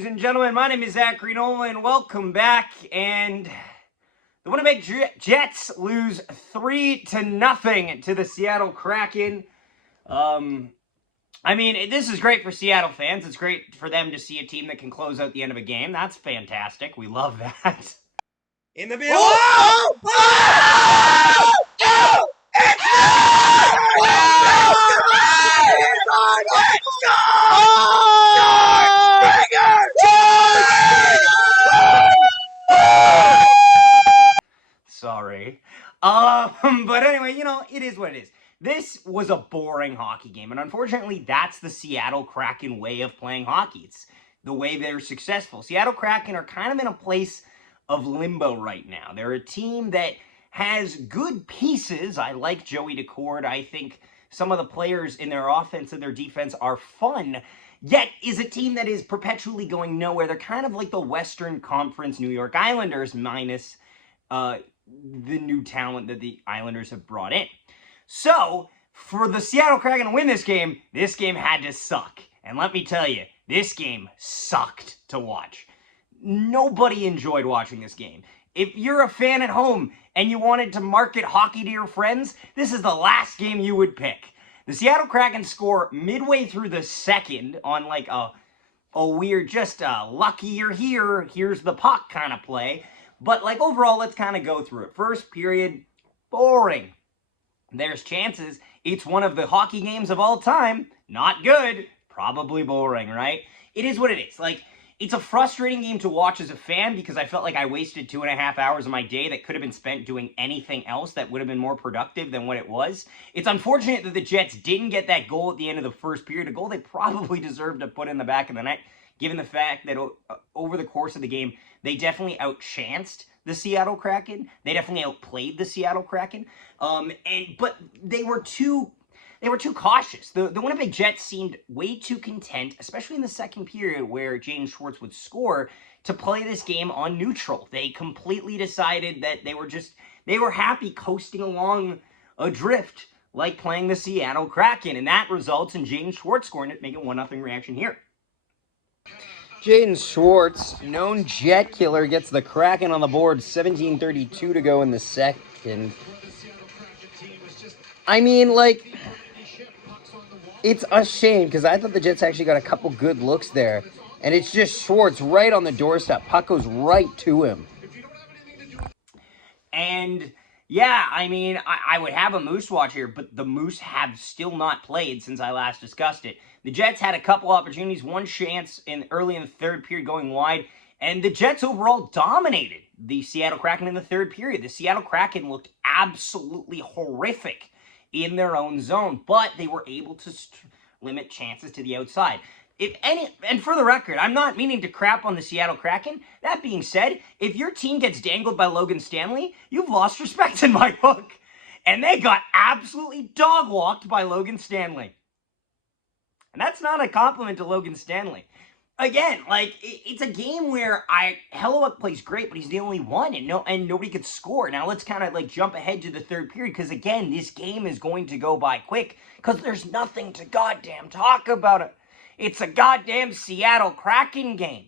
ladies and gentlemen. My name is Zachary Nolan, and welcome back. And the Winnipeg Jets lose 3-0 to the Seattle Kraken. I mean, this is great for Seattle fans. It's great for them to see a team that can close out the end of a game. That's fantastic. We love that. In the middle. Oh! Oh! Oh! Oh! It's Sorry. But anyway, you know, it is what it is. This was a boring hockey game, and unfortunately, that's the Seattle Kraken way of playing hockey. It's the way they're successful. Seattle Kraken are kind of in a place of limbo right now. They're a team that has good pieces. I like Joey Daccord. I think some of the players in their offense and their defense are fun, yet is a team that is perpetually going nowhere. They're kind of like the Western Conference New York Islanders minus the new talent that the Islanders have brought in. So, for the Seattle Kraken to win this game had to suck. And let me tell you, this game sucked to watch. Nobody enjoyed watching this game. If you're a fan at home and you wanted to market hockey to your friends, this is the last game you would pick. The Seattle Kraken score midway through the second on like a weird, just lucky you're here, here's the puck kind of play. But like overall, let's kind of go through it. First period, boring. There's chances. It's one of the hockey games of all time. Not good. Probably boring, right? It is what it is. Like, it's a frustrating game to watch as a fan because I felt like I wasted 2.5 hours of my day that could have been spent doing anything else that would have been more productive than what it was. It's unfortunate that the Jets didn't get that goal at the end of the first period, a goal they probably deserved to put in the back of the net, given the fact that over the course of the game, they definitely outchanced the Seattle Kraken. They definitely outplayed the Seattle Kraken. But they were too cautious. The Winnipeg Jets seemed way too content, especially in the second period where Jaden Schwartz would score, to play this game on neutral. They completely decided that they were happy coasting along adrift like playing the Seattle Kraken, and that results in Jaden Schwartz scoring it, making 1-0 reaction here. Jaden Schwartz, known Jet Killer, gets the Kraken on the board, 17:32 to go in the second. I mean, like, it's a shame because I thought the Jets actually got a couple good looks there. And it's just Schwartz right on the doorstep. Puck goes right to him. And yeah, I mean, I would have a Moose watch here, but the Moose have still not played since I last discussed it. The Jets had a couple opportunities, one chance early in the third period going wide, and the Jets overall dominated the Seattle Kraken in the third period. The Seattle Kraken looked absolutely horrific in their own zone, but they were able to limit chances to the outside. And for the record, I'm not meaning to crap on the Seattle Kraken. That being said, if your team gets dangled by Logan Stanley, you've lost respect in my book. And they got absolutely dog-walked by Logan Stanley. And that's not a compliment to Logan Stanley. Again, like, it's a game where Hellebuck plays great, but he's the only one, and nobody could score. Now, let's kind of, like, jump ahead to the third period, because, again, this game is going to go by quick, because there's nothing to goddamn talk about it. It's a goddamn Seattle Kraken game.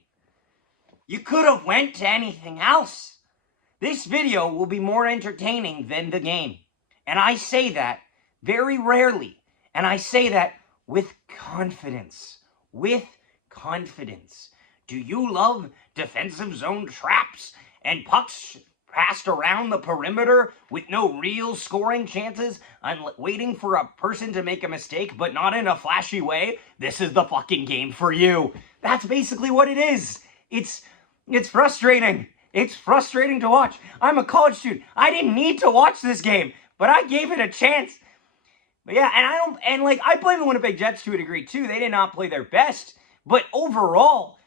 You could have went to anything else. This video will be more entertaining than the game. And I say that very rarely, and I say that with confidence. With confidence. Do you love defensive zone traps and pucks passed around the perimeter with no real scoring chances and waiting for a person to make a mistake but not in a flashy way? This is the fucking game for you. That's basically what it is. It's frustrating. It's frustrating to watch. I'm a college student. I didn't need to watch this game, but I gave it a chance. But yeah, I blame the Winnipeg Jets to a degree too. They did not play their best. But overall,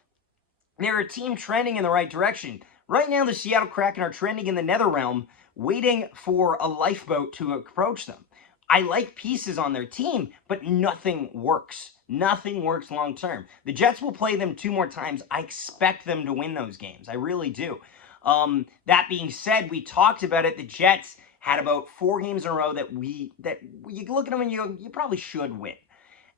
they're a team trending in the right direction. Right now, the Seattle Kraken are trending in the nether realm, waiting for a lifeboat to approach them. I like pieces on their team, but nothing works. Nothing works long term. The Jets will play them 2 more times. I expect them to win those games. I really do. That being said, we talked about it. The Jets had about 4 games in a row that you look at them and you probably should win.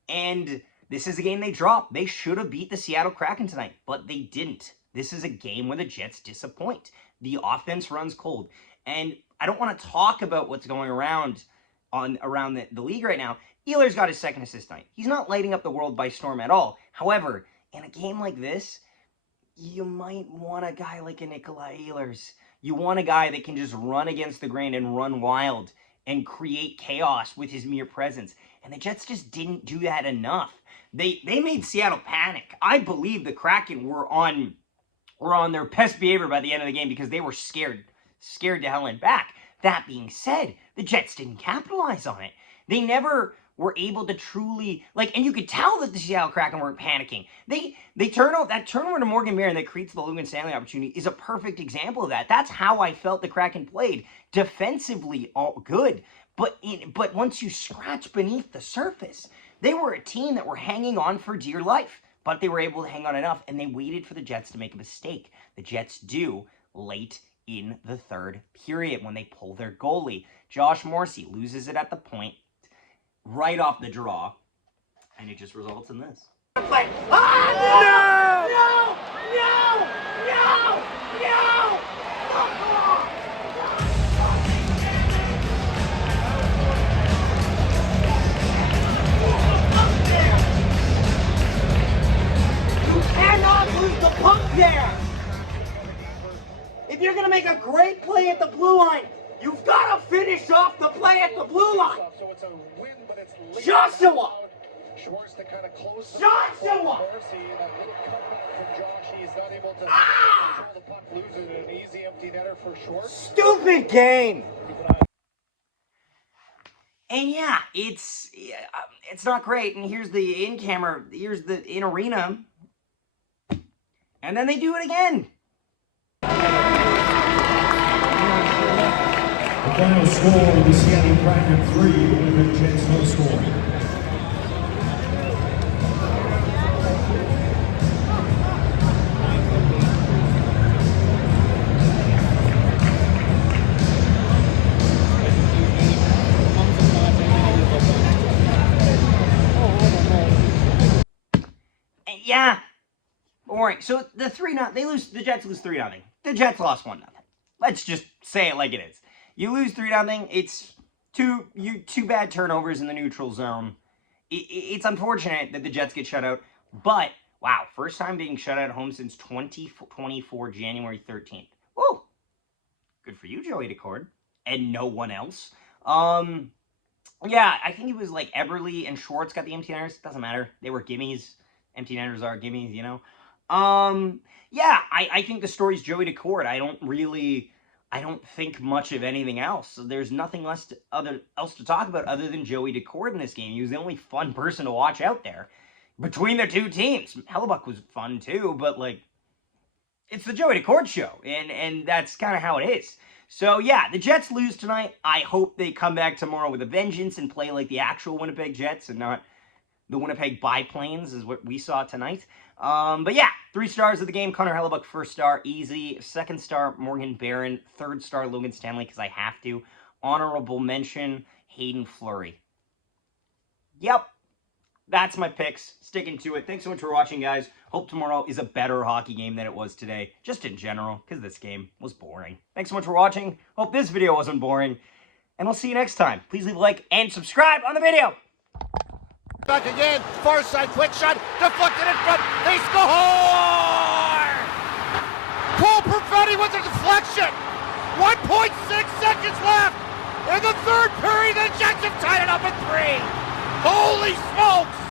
And This is a game they dropped. They should have beat the Seattle Kraken tonight, but they didn't. This is a game where the Jets disappoint. The offense runs cold. And I don't want to talk about what's going around the league right now. Ehlers got his second assist tonight. He's not lighting up the world by storm at all. However, in a game like this, you might want a guy like a Nikolai Ehlers. You want a guy that can just run against the grain and run wild and create chaos with his mere presence. And the Jets just didn't do that enough. They made Seattle panic. I believe the Kraken were on their best behavior by the end of the game because they were scared to hell and back. That being said, the Jets didn't capitalize on it. They never were able to truly, and you could tell that the Seattle Kraken weren't panicking. They turn out that turnover to Morgan Barron that creates the Logan Stanley opportunity is a perfect example of that. That's how I felt the Kraken played. Defensively, all good. But once you scratch beneath the surface, they were a team that were hanging on for dear life. But they were able to hang on enough, and they waited for the Jets to make a mistake. The Jets do late in the third period when they pull their goalie. Josh Morrissey loses it at the point, right off the draw, and it just results in this. Play. Ah, lose the puck there. If you're going to make a great play at the blue line, you've got to finish off the play at the blue line. So it's a win, but it's Joshua! Schwartz to kind of close the Joshua! That little comeback from Josh. He's not able to control the puck, loses an easy empty netter for Schwartz. Stupid game! And yeah, it's not great. And here's the in-camera, here's the in-arena. And then they do it again. The final score, the Seattle Kraken 3, Winnipeg Jets no score. And yeah, boring. So the Jets lose 3-0. The Jets lost 1-0. Let's just say it like it is. You lose 3-0. It's two bad turnovers in the neutral zone. It's unfortunate that the Jets get shut out, but wow, first time being shut out at home since 2024, January 13th. Whoa, good for you, Joey Daccord, and no one else. Yeah, I think it was like Eberle and Schwartz got the empty netters. Doesn't matter. They were gimmies. Empty netters are gimmies, you know. Yeah, I think the story's Joey Daccord. I don't think much of anything else. There's nothing else to talk about other than Joey Daccord in this game. He was the only fun person to watch out there between the two teams. Hellebuck was fun too, but it's the Joey Daccord show, and that's kind of how it is. So yeah, the Jets lose tonight. I hope they come back tomorrow with a vengeance and play like the actual Winnipeg Jets and not the Winnipeg biplanes is what we saw tonight. But yeah, 3 stars of the game. Connor Hellebuck, 1st star, easy. 2nd star, Morgan Barron. 3rd star, Logan Stanley, because I have to. Honorable mention, Hayden Fleury. Yep, that's my picks. Sticking to it. Thanks so much for watching, guys. Hope tomorrow is a better hockey game than it was today, just in general, because this game was boring. Thanks so much for watching. Hope this video wasn't boring, and we'll see you next time. Please leave a like and subscribe on the video. Back again, far side, quick shot, deflected in front, they score! Cole Perfetti with a deflection! 1.6 seconds left! In the third period, the Jets have tied it up at 3! Holy smokes!